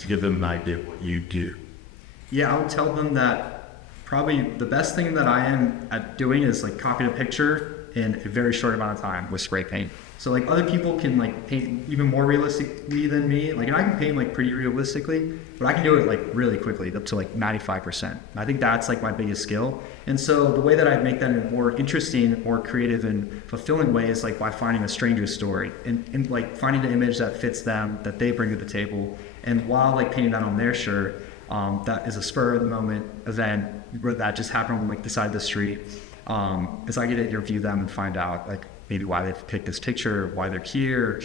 give them an idea of what you do? Yeah, I would tell them that probably the best thing that I am at doing is like copying a picture in a very short amount of time with spray paint. So like other people can like paint even more realistically than me. Like, and I can paint like pretty realistically, but I can do it like really quickly, up to like 95%. I think that's like my biggest skill. And so the way that I make that in a more interesting, more creative and fulfilling way is like by finding a stranger's story and like finding the image that fits them, that they bring to the table. And while like painting that on their shirt, that is a spur of the moment event where that just happened on like the side of the street. As I get to interview them and find out like maybe why they've picked this picture, why they're here,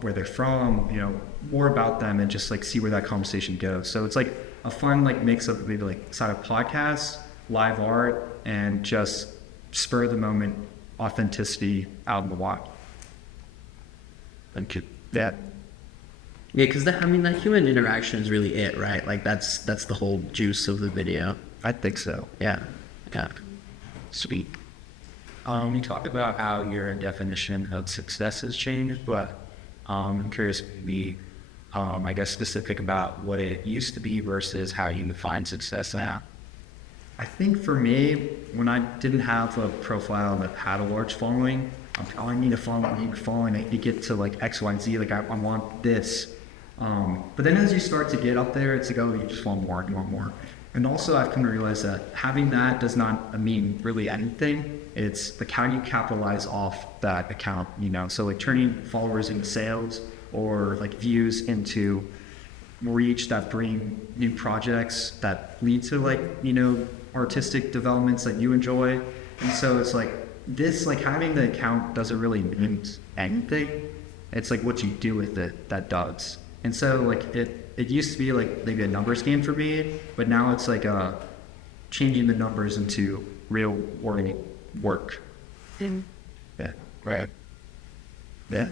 where they're from, more about them, and just like see where that conversation goes. So it's like a fun like mix of maybe like side of podcast, live art, and just spur of the moment authenticity out in the wild. Thank you. Yeah, because that human interaction is really it, right? Like that's the whole juice of the video. I think so. Yeah. Sweet. You talked about how your definition of success has changed, but I'm curious to be, I guess, specific about what it used to be versus how you define success now. I think for me, when I didn't have a profile that had a large following, I need a following, I need to get to like X, Y, and Z, like I want this. But then as you start to get up there, it's like, oh, you just want more, you want more. And also, I've come to realize that having that does not mean really anything. It's like how you capitalize off that account, you know? So like turning followers into sales or like views into reach that bring new projects that lead to like, you know, artistic developments that you enjoy. And so it's like this, like having the account doesn't really mean anything. It's like what you do with it that does. And so like it used to be like maybe a numbers game for me, but now it's like changing the numbers into real work. Yeah, right. Yeah.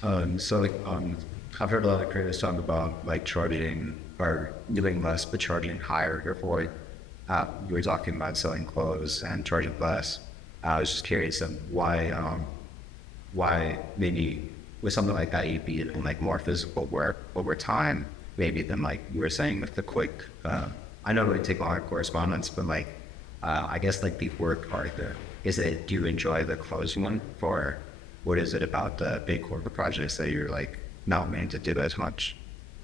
I've heard a lot of creators talk about like charging or giving less but charging higher. Therefore, you were talking about selling clothes and charging less. I was just curious of why maybe with something like that you'd be in like more physical work over time, maybe than like you were saying with the quick. I know it would take longer correspondence, but like I guess like the work part there. Do you enjoy the clothes one, or what is it about the big corporate projects that you're like not meant to do as much?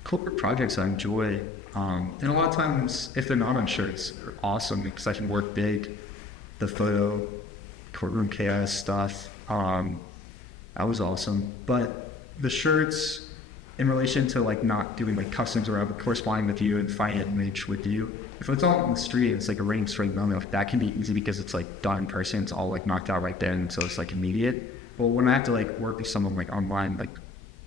Corporate projects I enjoy, and a lot of times if they're not on shirts, they're awesome because I can work big. The photo, courtroom chaos stuff, that was awesome. But the shirts, in relation to like not doing like customs or corresponding with you and finding an image with you, if it's all on the street, it's like a raining straight moment. Like, that can be easy because it's like done in person. It's all like knocked out right there, and so it's like immediate. But when I have to like work with someone like online, like,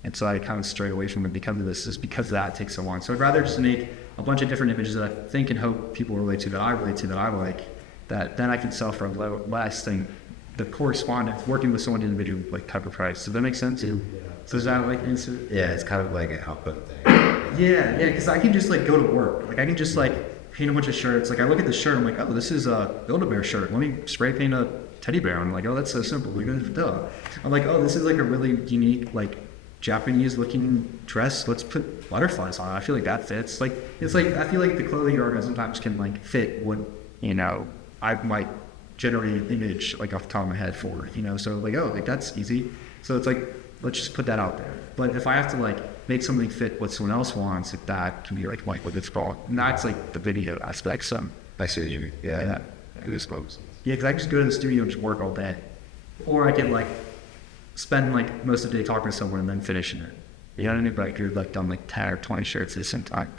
and so I kind of strayed away from it because of this, is because that takes so long. So I'd rather just make a bunch of different images that I think and hope people relate to, that I relate to, that I like, that then I can sell for less than the correspondence working with someone individual like type of price. Does that make sense? Yeah. So is that like answer? Yeah, it's kind of like a output thing. Yeah, because I can just like go to work. Like I can just like paint a bunch of shirts. Like I look at the shirt, I'm like, oh, this is a Build-A-Bear shirt. Let me spray paint a teddy bear. I'm like, oh, that's so simple. Like, duh. I'm like, oh, this is like a really unique like Japanese looking dress. Let's put butterflies on it. I feel like that fits. Like it's like I feel like the clothing art sometimes can like fit what, you know, I might generate an image like off the top of my head for, you know. So like, oh, like that's easy. So it's like, let's just put that out there. But if I have to like make something fit what someone else wants, like that can be like what it's called. And that's like the video aspect. So I see what you mean. Yeah. Goosebumps. yeah, because I can just go to the studio and just work all day, or I can like spend like most of the day talking to someone and then finishing it. You know what I mean? But like you're like done like 10 or 20 shirts at the same time.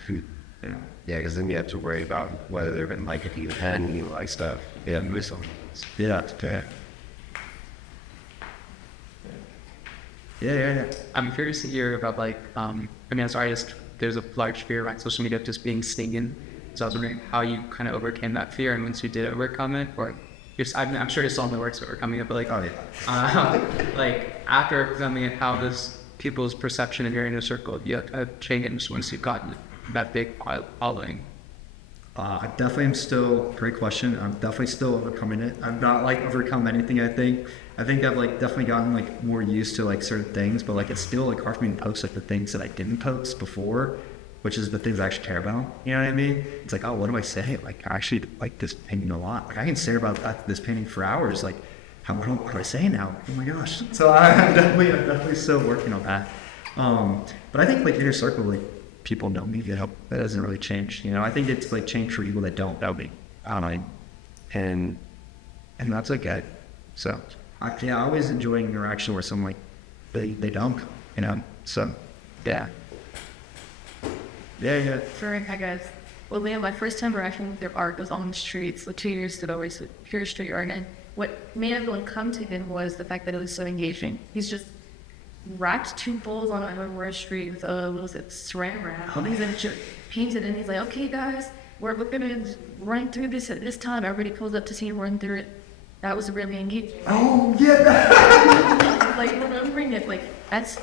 Yeah. Yeah, because then you have to worry about whether they're going to like it and you like stuff. Yeah, Yeah. Okay. Yeah. I'm curious to hear about like, I mean, as an artist, there's a large fear around social media of just being seen. So I was wondering how you kind of overcame that fear, and once you did overcome it, or I'm sure you're still in the works of overcoming it, but like, Oh yeah. like after overcoming it, how does people's perception of your inner circle changed once you've gotten that big following? I definitely am still, great question. I'm definitely still overcoming it. I've not like overcome anything, I think. I think I've like definitely gotten like more used to like certain things, but like it's still like hard for me to post like the things that I didn't post before, which is the things I actually care about. You know what I mean? It's like, oh, what do I say? Like I actually like this painting a lot. Like I can say about this painting for hours. Like what do I say now? Oh my gosh. So I'm definitely still working on that. But I think like inner circle, like people know me, you know, that doesn't really change. You know, I think it's like changed for people that don't know me. I don't know. And that's okay. So I always enjoy interaction where someone like they don't, you know. So yeah. Hi guys. Well, Liam, my first time interacting with their art was on the streets. The 2 years that I was pure street art, and what made everyone come to him was the fact that it was so engaging. He's just wrapped 2 bowls on a street with saran wrap. All these painted, and he's like, "Okay, guys, we're gonna run through this at this time." Everybody pulls up to see him run through it. That was really engaging. Oh yeah. Like remembering it, like it's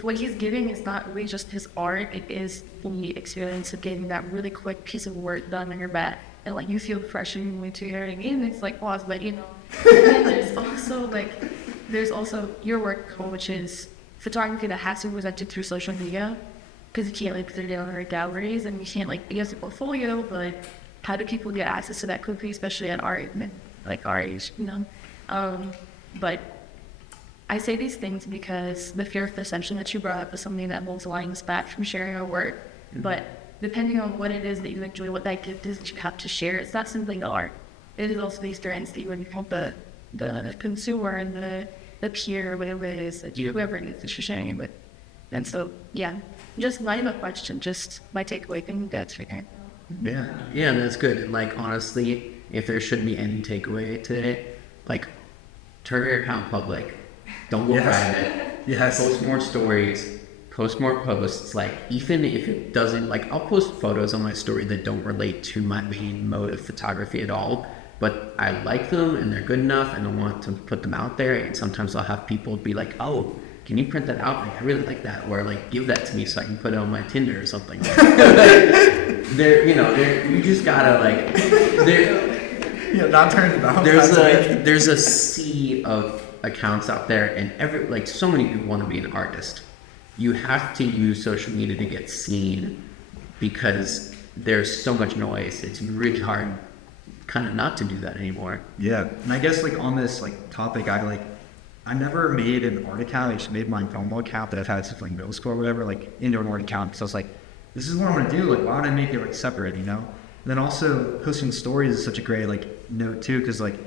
what he's giving is not really just his art. It is the experience of getting that really quick piece of work done on your back, and like you feel fresh into your again. It's like pause, but you know. And then there's also your work, which is photography that has to be presented through social media, because you can't like put it down in our galleries, and you can't like you have a portfolio, but how do people get access to that quickly, especially at art, like our age, you know? But I say these things because the fear of perception that you brought up is something that holds lines back from sharing our work. But depending on what it is that you enjoy, what that gift is that you have to share, it's not simply the art. It is also the experience that you would help the consumer and the peer, whatever it is that you, whoever it is that you're sharing it with. And so, yeah, just not even a question, just my takeaway. I think that's fair. Yeah. Yeah, that's good. And like honestly, if there should be any takeaway today, like turn your account public. Don't go private. Yes. Post more stories. Post more posts. Like even if it doesn't, like I'll post photos on my story that don't relate to my main mode of photography at all. But I like them and they're good enough and I want to put them out there. And sometimes I'll have people be like, "Oh, can you print that out? Like, I really like that." Or like, give that to me so I can put it on my Tinder or something. You just gotta like, Not turning about. there's a sea of accounts out there, and so many people want to be an artist. You have to use social media to get seen because there's so much noise. It's really hard, kind of, not to do that anymore. Yeah, and I guess like on this like topic, I never made an art account. I just made my promo account that I've had since like middle school or whatever, like into an art account. So I was like, this is what I'm gonna do. Like, why would I make it like separate? And then also posting stories is such a great like note too, because like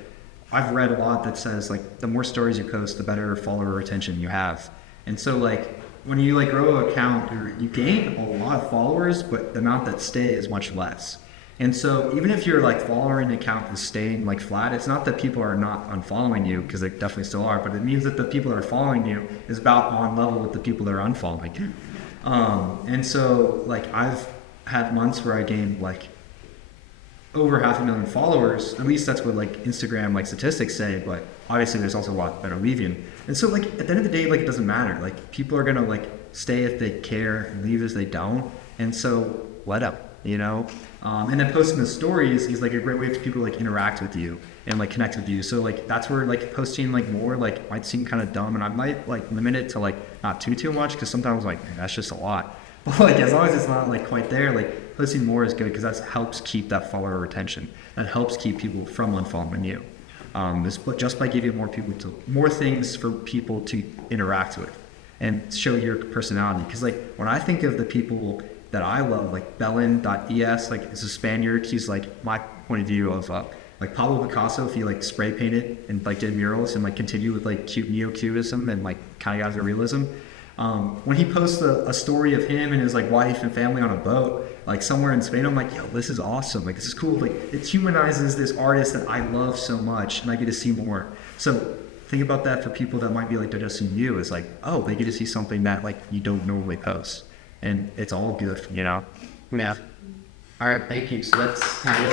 I've read a lot that says like the more stories you post, the better follower retention you have. And so like when you like grow an account, you gain a lot of followers, but the amount that stay is much less. And so even if your like following account is staying like flat, it's not that people are not unfollowing you, because they definitely still are, but it means that the people that are following you is about on level with the people that are unfollowing you. And so like I've had months where I gained like over 500,000 followers. At least that's what like Instagram like statistics say, but obviously there's also a lot that are leaving. And so like at the end of the day, like it doesn't matter. Like people are gonna like stay if they care and leave as they don't. And so let them, and then posting the stories is like a great way for people to like interact with you and like connect with you. So like that's where like posting like more like might seem kind of dumb, and I might like limit it to like not too much, because sometimes like that's just a lot. But like as long as it's not like quite there, like posting more is good, because that helps keep that follower retention. That helps keep people from unfollowing you. Just by giving more things for people to interact with and show your personality. Because like when I think of the people that I love, like Bellin.es, like is a Spaniard. He's like my point of view of like Pablo Picasso, if he like spray painted and like did murals and like continued with like cute neo-cubism and like kind of got into realism. When he posts a story of him and his like wife and family on a boat, like somewhere in Spain, I'm like, yo, this is awesome. Like this is cool. Like it humanizes this artist that I love so much, and I get to see more. So think about that for people that might be like digesting you. It's like, oh, they get to see something that like you don't normally post. And it's all good, Yeah. All right, thank you. So that's kind of